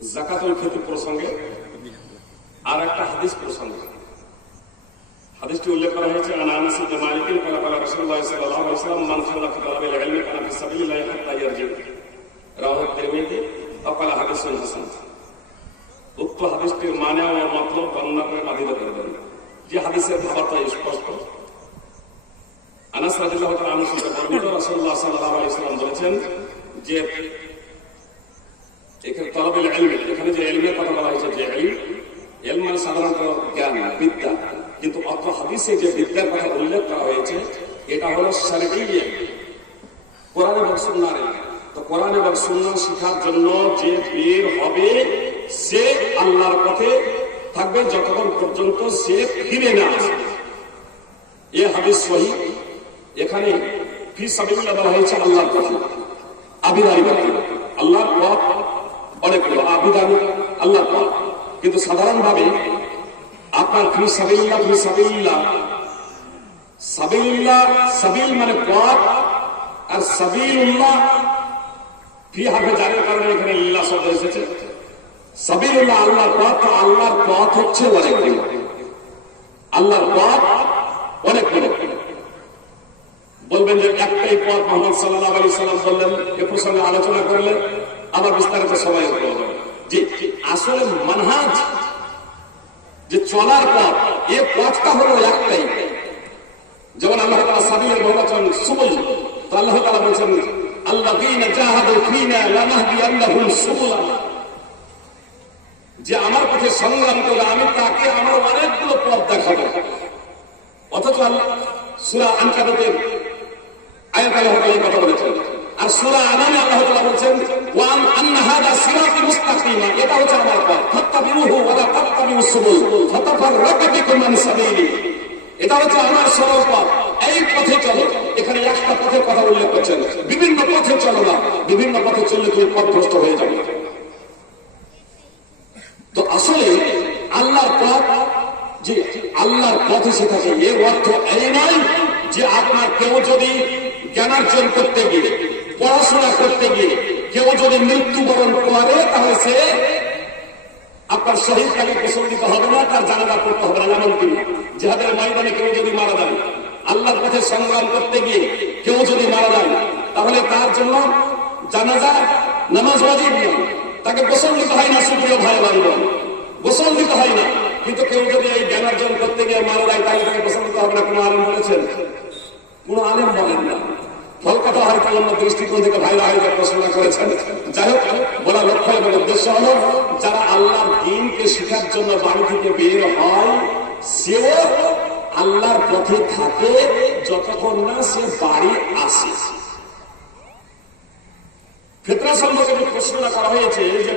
যাকাতুল ফিতর প্রসঙ্গে আর একটা হাদিস প্রসঙ্গে হাদিসটি উল্লেখ করা হয়েছে আনাস ইবনে মালিক قال قال رسول الله صلى الله عليه وسلم من خرج في طلب العلم كان في سبيل الله حتى يرجع رواه الترمذي وقال حديث حسن। উক্ত হাদিসটির মানে ও মতলব বর্ণনা করে বাধিত করবেন যে হাদিসের ভাবার্থ স্পষ্ট। আনাস রাদিয়াল্লাহু তাআলা আনহু থেকে বর্ণিত রাসূলুল্লাহ সাল্লাল্লাহু আলাইহি ওয়াসাল্লাম বলেছেন যে এখানে তলবের ইলম, এখানে যে ইলমের কথা বলা হয়েছে, যে ইলম মানে সাধারণত জ্ঞান, বিদ্যা, কিন্তু অত্র হাদিসে যে বিদ্যার কথা উল্লেখ করা হয়েছে এটা হলো শারঈ, কোরআন এবং সুন্নাহর ইলম। তো কোরআন এবং সুন্নাহ শিখার জন্য যে বের হবে সে আল্লাহর পথে থাকবে যতক্ষণ পর্যন্ত সে ফিরে না আসে। এ হাদিস সহিহ। এখানে ফি সাবিলিল্লাহ বলা হয়েছে আল্লাহর পথে, আবিদারি পথে। আল্লাহর পথ অনেকগুলো, আবিদারি আল্লাহর পথ, কিন্তু সাধারণভাবে আপনার ফি সাবিলিল্লাহ, ফি সাবিলিল্লাহ, সাবিলিল্লাহ, সাবিল মানে পথ, আর সাবিলুল্লাহ ফি হারফে জারের কারণে এখানে লিল্লাহ শব্দ এসেছে। সাবিলুল্লাহ আল্লাহর পথ, আল্লাহর পথ হচ্ছে অনেকগুলো, আল্লাহর পথ অনেকগুলো। বলবেন যে একটাই পথ মুহাম্মদ সাল্লাল্লাহু আলাইহি ওয়াসাল্লাম বললেন, এ প্রসঙ্গে আলোচনা করলেন, আবার বিস্তারিত সবাই বলবেন যে আসলে মানহাজ যে চলার পথ, এই পথটা হলো একটাই। যেমন আল্লাহ তাআলা সাবিলের বহুবচন সুবুল, তো আল্লাহ তাআলা বলেছেন আল্লাযীনা জাহাদু ফীনা লানাহদিয়ান্নাহুম সুবুলানা, যে আমার পথে সংগ্রাম করে আমি তাকে আমার অনেকগুলো পথ দেখাবো। অথচ সূরা আনকাবুতের আয়াতে আল্লাহ তাআলা কথা বলেছেন, আর সূরা আনামে আল্লাহ তাআলা বলেছেন ওয়া আন্না হাযা সিরাতি মুস্তাকিমা, এটা হচ্ছে আমার পথ, ফাত্তাবিউহু ওয়া লা তাত্তাবিউস সুবুল ফাতাফাররাকা বিকুম আন সাবিলি, এটা হচ্ছে আমার সরল পথ, এই পথে চলো। এখানে একটা পথের কথা উল্লেখ করছেন, বিভিন্ন পথে চলো না, বিভিন্ন পথে চললে তুমি পথভ্রষ্ট হয়ে যাবে। তো আসলে আল্লাহর পথ, যে আল্লাহর পথ এসে থাকে, এর অর্থ এই নয় যে আপনার কেউ যদি জ্ঞানার্জন করতে গিয়ে, পড়াশোনা করতে গিয়ে কেউ যদি মৃত্যুবরণ করে তাহলে সে আপনার শহীদ কালে প্রসঙ্গিত হবে না, তার জানাজা পড়তে হবে না। যেমন কি জিহাদের ময়দানে কেউ যদি মারা যায়, আল্লাহর পথে সংগ্রাম করতে গিয়ে কেউ যদি মারা যায়, তাহলে তার জন্য জানাজা নামাজ ওয়াজিব না, তাকে গোসল দিতে হয় না। সুপ্রিয় ভাই বান্ধব, গোসল দিতে হয় না। কিন্তু কেউ যদি এই জ্ঞানার্জন করতে গিয়ে মারা যায় তাহলে তাকে গোসল দিতে হবে না। কোন আলেম বলেছেন? কোন আলেম বলেন না। ফল কথা হয়তো অন্য দৃষ্টিকোণ থেকে ভাইরা হয়তো প্রশ্ন করেছেন। যাই হোক, বলা লক্ষ্য এবং উদ্দেশ্য হলো যারা আল্লাহর দ্বীনকে শিখার জন্য বাড়ি থেকে বের হয় সেও আল্লাহর পথে থাকে যতক্ষণ না সে বাড়ি আসে। ফিতরা সম্পর্কে প্রশ্ন করা হয়েছে যে